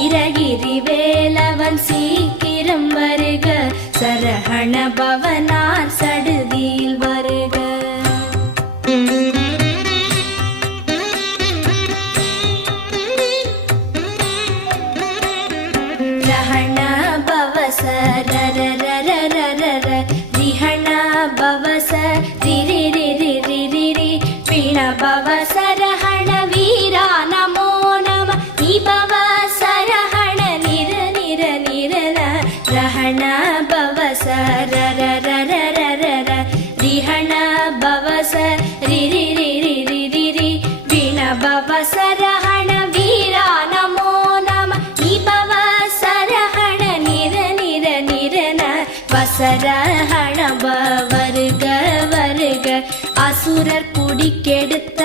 வீரகிரி வேலவன் சீக்கிரம் வருக, சரஹண பவனார் சடுதியில் வருக. ரஹண பவச ரரரரரரர, ரிஹண பவச ரிரிரிரிரிரிரி, பிண பவச ரஹண வீரா நமோ நம, நிபவ சரஹண நிர நிர நிரன, ரஹண பவச ரரரரரரர, ரிஹண பவச ரிரிரிரிரிரிரி, பிண பவச ரஹண வீரா நமோ நம, நிபவ சரஹண நிர நிர நிரன, வசரஹண வருக வருக, அசுரர் குடிக்கெடுத்த